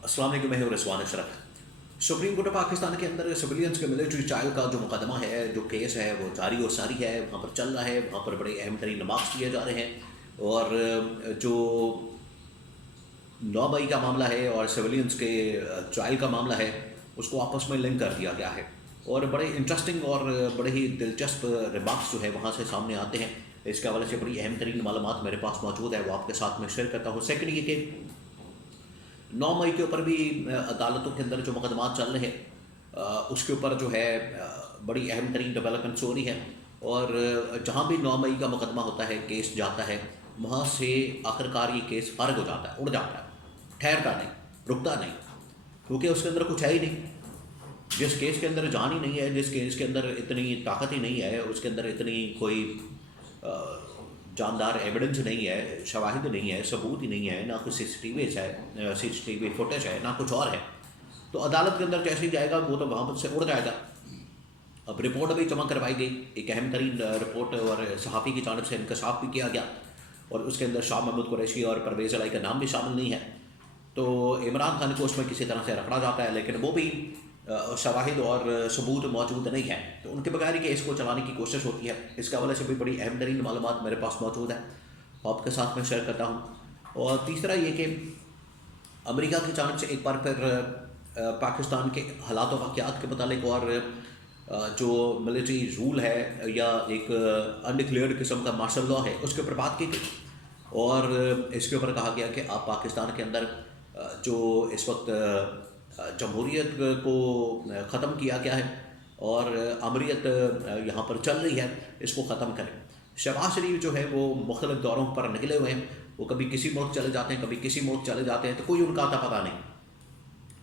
अस्सलाम वालेकुम, मैं हूं Rizwan Ashraf. Supreme court of Pakistan के अंदर सिविलियंस के मिलिट्री ट्रायल का जो मुकदमा है, जो केस है, वो जारी और सारी है, वहाँ पर चल रहा है। वहाँ पर बड़े अहम तरीन मार्क्स दिए जा रहे हैं। और जो 9 मई का मामला है और सिविलियंस के ट्रायल का मामला है, उसको आपस में लिंक कर दिया गया है। और बड़े इंटरेस्टिंग और बड़े ही दिलचस्प रिमार्क्स जो है वहाँ से सामने आते हैं। इसके हवाले से बड़ी अहम तरीन मालूमात मेरे पास मौजूद है, वो आपके साथ में शेयर करता हूँ। सेकंड ये कि 9 मई के ऊपर भी अदालतों के अंदर जो मुकदमात चल रहे हैं, उसके ऊपर जो है बड़ी अहम तरीन डेवलपमेंट्स हो रही है। और जहाँ भी 9 मई का मुकदमा होता है, केस जाता है, वहाँ से आखिरकार ये केस फारग हो जाता है, उड़ जाता है, ठहरता नहीं, रुकता नहीं, क्योंकि उसके अंदर कुछ है ही नहीं। जिस केस के अंदर जान ही नहीं है, जिस केस के अंदर इतनी ताकत ही नहीं है, उसके अंदर इतनी कोई जानदार एविडेंस नहीं है, शवाहिद नहीं है, सबूत ही नहीं है, ना कोई सीसीटीवी फुटेज है, ना कुछ और है, तो अदालत के अंदर जैसे ही जाएगा वो तो वहाँ से उड़ जाएगा। अब रिपोर्ट भी जमा करवाई गई, एक अहम तरीन रिपोर्ट, और सहाफ़ी की जानब से इंकशाफ भी किया गया, और उसके अंदर शाह महमूद कुरैशी और परवेज़ इलाही का नाम भी शामिल नहीं है। तो इमरान खान को उसमें किसी तरह से रखना जाता है, लेकिन वो भी शवाहिद और सबूत मौजूद नहीं है, तो उनके बगैर ही केस को चलाने की कोशिश होती है। इसके हवाले से भी बड़ी अहम तरीन मालूमात मेरे पास मौजूद है, आपके साथ में शेयर करता हूँ। और तीसरा ये कि अमेरिका की जानब से एक बार फिर पाकिस्तान के हालात वाक़यात के मुतालिक और जो मिलिट्री रूल है या एक अनडिक्लेयर्ड किस्म का मार्शल लॉ है, उसके ऊपर बात की गई। और इसके ऊपर कहा गया कि आप पाकिस्तान के अंदर जो इस वक्त जमहूरियत को ख़त्म किया गया है और अमरीत यहाँ पर चल रही है, इसको ख़त्म करें। शहबाज शरीफ जो है वो मुख्तलिफ़ दौरों पर निकले हुए हैं, वो कभी किसी मुल्क चले जाते हैं, कभी किसी मुल्क चले जाते हैं, तो कोई उनका आता पता नहीं।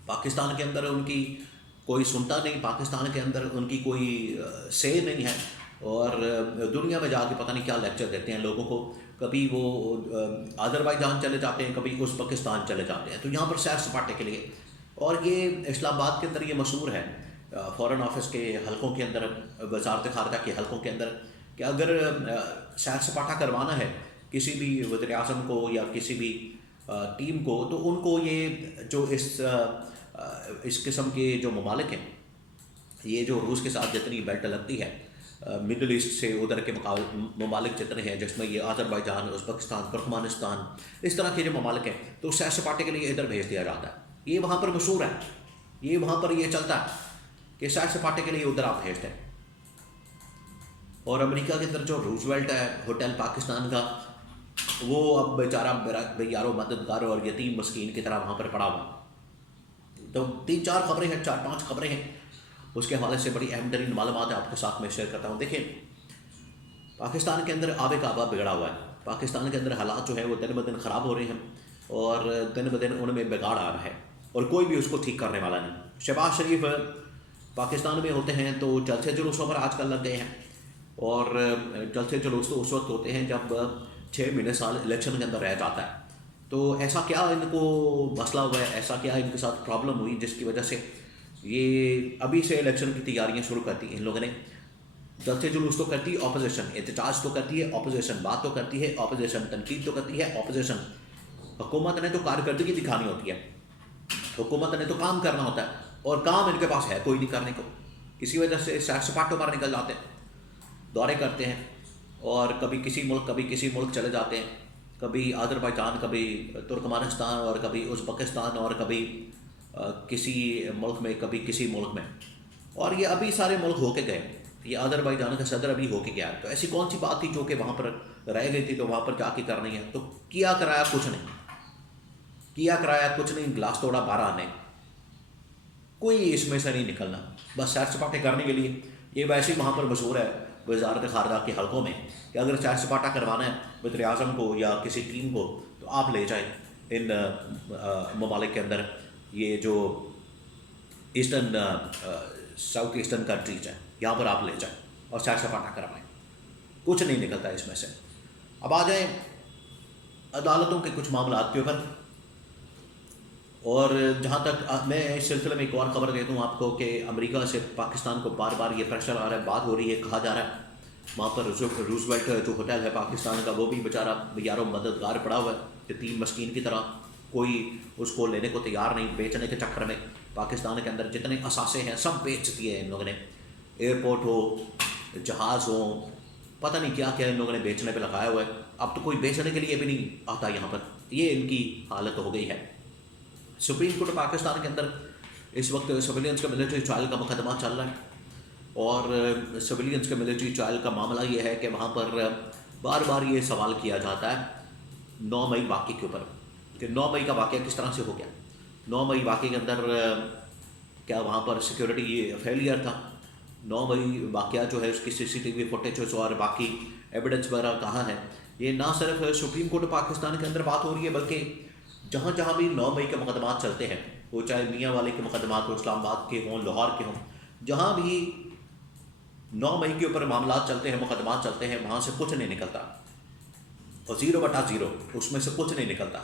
पाकिस्तान के अंदर उनकी कोई सुनता नहीं, पाकिस्तान के अंदर उनकी कोई से नहीं है, और दुनिया में जाके पता नहीं क्या लेक्चर देते हैं लोगों को। कभी वो अज़रबैजान चले जाते हैं, कभी उज़्बेकिस्तान चले जाते हैं, तो यहाँ पर सैर सपाटे के लिए। और ये इस्लामाबाद के अंदर ये मशहूर है, फ़ॉरेन ऑफिस के हलकों के अंदर, वजारत ख़ारजा के हलकों के अंदर, कि अगर सैर सपाटा करवाना है किसी भी वज़ीर आज़म को या किसी भी टीम को, तो उनको ये जो इस किस्म के जो ममालिक हैं, ये जो रूस के साथ जितनी बेल्ट लगती है, मिडल ईस्ट से उधर के ममालिक जितने हैं, जिसमें ये अज़रबैजान, उज़्बेकिस्तान, तुर्कमानिस्तान, इस तरह के जो ममालिक हैं, तो सैर सपाटे के लिए इधर भेज दिया जाता है। ये वहाँ पर मशहूर है, ये वहाँ पर ये चलता है कि सैर सपाटे के लिए उधर आप भेजते हैं। और अमेरिका के अंदर जो रूजवेल्ट है होटल पाकिस्तान का, वो अब बेचारा यारो मददगार और यतीम मस्कीन की तरह वहाँ पर पड़ा हुआ। तो 3-4 खबरें हैं, 4-5 खबरें हैं, उसके हवाले से बड़ी अहम तरीन मालूमात आपके साथ में शेयर करता हूँ। देखिए, पाकिस्तान के अंदर आब काबा बिगड़ा हुआ है, पाकिस्तान के अंदर हालात जो है वो दिन ब दिन ख़राब हो रहे हैं, और दिन ब दिन उनमें बिगाड़ आ रहा है, और कोई भी उसको ठीक करने वाला नहीं। शहबाज शरीफ पाकिस्तान में होते हैं तो जलसे जुलूसों पर आजकल लग गए हैं, और जलसे जुलूस तो उस वक्त होते हैं जब 6 महीने साल इलेक्शन के अंदर रह जाता है। तो ऐसा क्या इनको मसला हुआ है, ऐसा क्या इनके साथ प्रॉब्लम हुई जिसकी वजह से ये अभी से इलेक्शन की तैयारियां शुरू करती इन लोगों ने। जलसे जुलूस तो करती है ऑपोजिशन, एहतजाज तो करती है ऑपोजिशन, बात तो करती है ऑपोजिशन, तनकीद तो करती है ऑपोजिशन। हुकूमत ने तो कारकर्दगी दिखानी होती है, हुकूमत ने तो काम करना होता है, और काम इनके पास है कोई नहीं करने को। इसी वजह से सैर सपाटों पर निकल जाते हैं, दौरे करते हैं, और कभी किसी मुल्क चले जाते हैं, कभी अज़रबैजान, कभी तुर्कमानिस्तान, और कभी उज़्बेकिस्तान, और कभी किसी मुल्क में, कभी किसी मुल्क में। और ये अभी सारे मुल्क होके गए, ये अज़रबैजान का सदर अभी होके गया। तो ऐसी कौन सी बात थी जो कि वहाँ पर रह गई थी, तो वहाँ पर जाके करनी है? तो किया कराया कुछ नहीं, किया कराया कुछ नहीं, गिलास तोड़ा 12 ने, कोई इसमें से नहीं निकलना, बस सैर सपाटे करने के लिए। ये वैसे ही वहाँ पर मशहूर है वजारत ख़ारजा के हलकों में कि अगर सैर सपाटा करवाना है वज़ीर आज़म को या किसी टीम को, तो आप ले जाएं इन ममालिक के अंदर, ये जो साउथ ईस्टर्न कंट्रीज हैं, यहाँ पर आप ले जाएं और सैर सपाटा करवाएं, कुछ नहीं निकलता इसमें से। अब आ जाएं अदालतों के कुछ मामलात के ऊपर। और जहाँ तक मैं इस सिलसिले में एक और ख़बर दे दूँ आपको कि अमेरिका से पाकिस्तान को बार बार ये प्रेशर आ रहा है, बात हो रही है, कहा जा रहा है वहाँ पर रूजवेल्ट जो होटल है पाकिस्तान का, वो भी बेचारा यारों मददगार पड़ा हुआ है, यतीम मस्कीन की तरह, کوئی اس کو لینے کو تیار نہیں. بیچنے کے چکر میں پاکستان کے اندر جتنے اثاثے ہیں سب بیچ دیے ان لوگوں نے. ایئرپورٹ ہو, جہاز ہو, پتہ نہیں کیا کیا ان لوگوں نے بیچنے پہ لگایا ہوا ہے. اب تو کوئی بیچنے کے لیے بھی نہیں آتا یہاں پر. یہ ان کی حالت ہو گئی ہے. سپریم کورٹ پاکستان کے اندر اس وقت سویلینس کا ملٹری ٹرائل کا مقدمہ چل رہا ہے, اور سویلینس کے ملٹری ٹرائل کا معاملہ یہ ہے کہ وہاں پر بار بار یہ سوال کیا جاتا ہے 9 مئی واقعے کے اوپر کہ 9 مئی کا واقعہ کس طرح سے ہو گیا. 9 مئی واقعے کے اندر کیا وہاں پر سیکیورٹی فیلئر تھا؟ 9 مئی واقعہ جو ہے اس کی CCTV فوٹیج اور باقی ایویڈنس وغیرہ کہاں ہے؟ یہ نہ صرف سپریم کورٹ پاکستان کے اندر بات ہو رہی ہے, بلکہ جہاں جہاں بھی 9 مئی کے مقدمات چلتے ہیں, وہ چاہے میاں والے کے مقدمات ہو, اسلام آباد کے ہوں, لاہور کے ہوں, جہاں بھی 9 مئی کے اوپر معاملات چلتے ہیں, مقدمات چلتے ہیں, وہاں سے کچھ نہیں نکلتا. اور 0/0 اس میں سے کچھ نہیں نکلتا,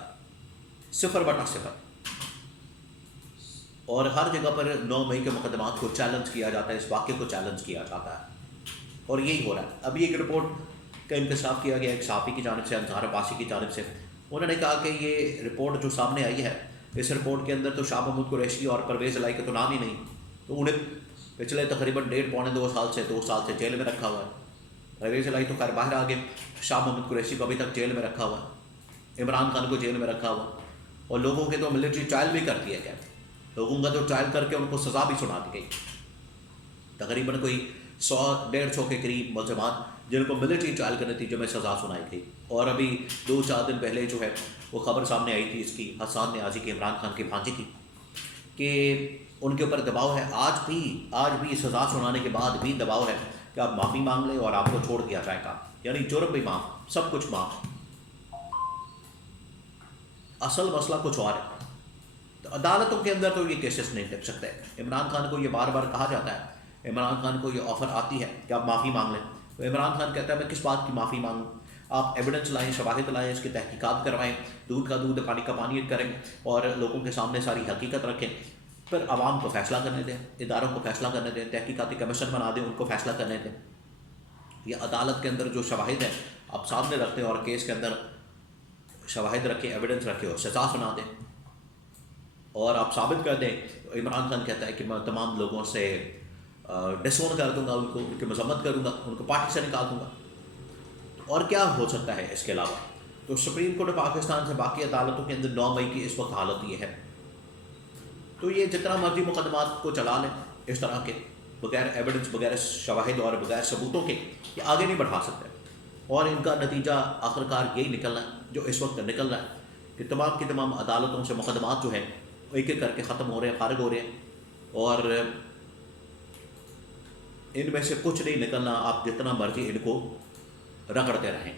0/0. اور ہر جگہ پر 9 مئی کے مقدمات کو چیلنج کیا جاتا ہے, اس واقعے کو چیلنج کیا جاتا ہے, اور یہی ہو رہا ہے. ابھی ایک رپورٹ کا انکشاف کیا گیا ایک صحافی کی جانب سے, انصار عباسی کی جانب سے. انہوں نے کہا کہ یہ رپورٹ جو سامنے آئی ہے, اس رپورٹ کے اندر تو شاہ محمود قریشی اور پرویز الہی کا تو نام ہی نہیں. تو انہیں پچھلے تقریباً 1.5-2 سال سے جیل میں رکھا ہوا ہے. پرویز الہی تو خیر باہر آ گئے, شاہ محمود قریشی کو ابھی تک جیل میں رکھا ہوا ہے, عمران خان کو جیل میں رکھا ہوا, اور لوگوں کے تو ملٹری ٹرائل بھی کر دیا گیا. لوگوں کا تو ٹرائل کر کے ان کو سزا بھی سنا دی گئی. تقریباً کوئی 100-150 کے قریب ملزمان جن کو ملٹری ٹرائل کے نتیجے میں سزا سنائی گئی. اور ابھی 2-4 دن پہلے جو ہے وہ خبر سامنے آئی تھی اس کی, حسان نیازی کی, عمران خان کی بھانجی کی, کہ ان کے اوپر دباؤ ہے. آج بھی سزا سنانے کے بعد بھی دباؤ ہے کہ آپ معافی مانگ لیں اور آپ کو چھوڑ دیا جائے گا. یعنی جرم بھی معاف, سب کچھ معاف. اصل مسئلہ کچھ اور ہے. تو عدالتوں کے اندر تو یہ کیسز نہیں لگ سکتے. عمران خان کو یہ بار بار کہا جاتا ہے, عمران خان کو یہ آفر آتی ہے کہ آپ معافی مانگ لیں, تو عمران خان کہتا ہے میں کس بات کی معافی مانگوں؟ آپ ایویڈنس لائیں, شواہد لائیں, اس کی تحقیقات کروائیں, دودھ کا دودھ پانی کا پانی کریں, اور لوگوں کے سامنے ساری حقیقت رکھیں. پھر عوام کو فیصلہ کرنے دیں, اداروں کو فیصلہ کرنے دیں, تحقیقاتی کمیشن بنا دیں, ان کو فیصلہ کرنے دیں. یہ عدالت کے اندر جو شواہد ہیں آپ سامنے رکھتے ہیں, اور کیس کے اندر شواہد رکھیں, ایویڈنس رکھیں, اور سزا سنا دیں, اور آپ ثابت کر دیں. عمران خان کہتا ہے کہ میں تمام لوگوں سے ڈسون کر دوں گا, ان کی مذمت کروں گا, ان کو پارٹی سے نکال دوں گا. اور کیا ہو سکتا ہے اس کے علاوہ؟ تو سپریم کورٹ پاکستان سے باقی عدالتوں کے اندر 9 مئی کی اس وقت حالت یہ ہے. تو یہ جتنا مرضی مقدمات کو چلا لیں اس طرح کے, بغیر ایویڈنس, بغیر شواہد اور بغیر ثبوتوں کے, یہ آگے نہیں بڑھا سکتے. اور ان کا نتیجہ آخرکار یہی نکلنا ہے جو اس وقت نکل رہا ہے کہ تمام کی تمام عدالتوں سے مقدمات جو ہیں ایک ایک کر کے ختم ہو رہے ہیں, فارغ ہو رہے ہیں, اور ان میں سے کچھ نہیں نکلنا. آپ جتنا مرضی ان کو رگڑتے رہیں.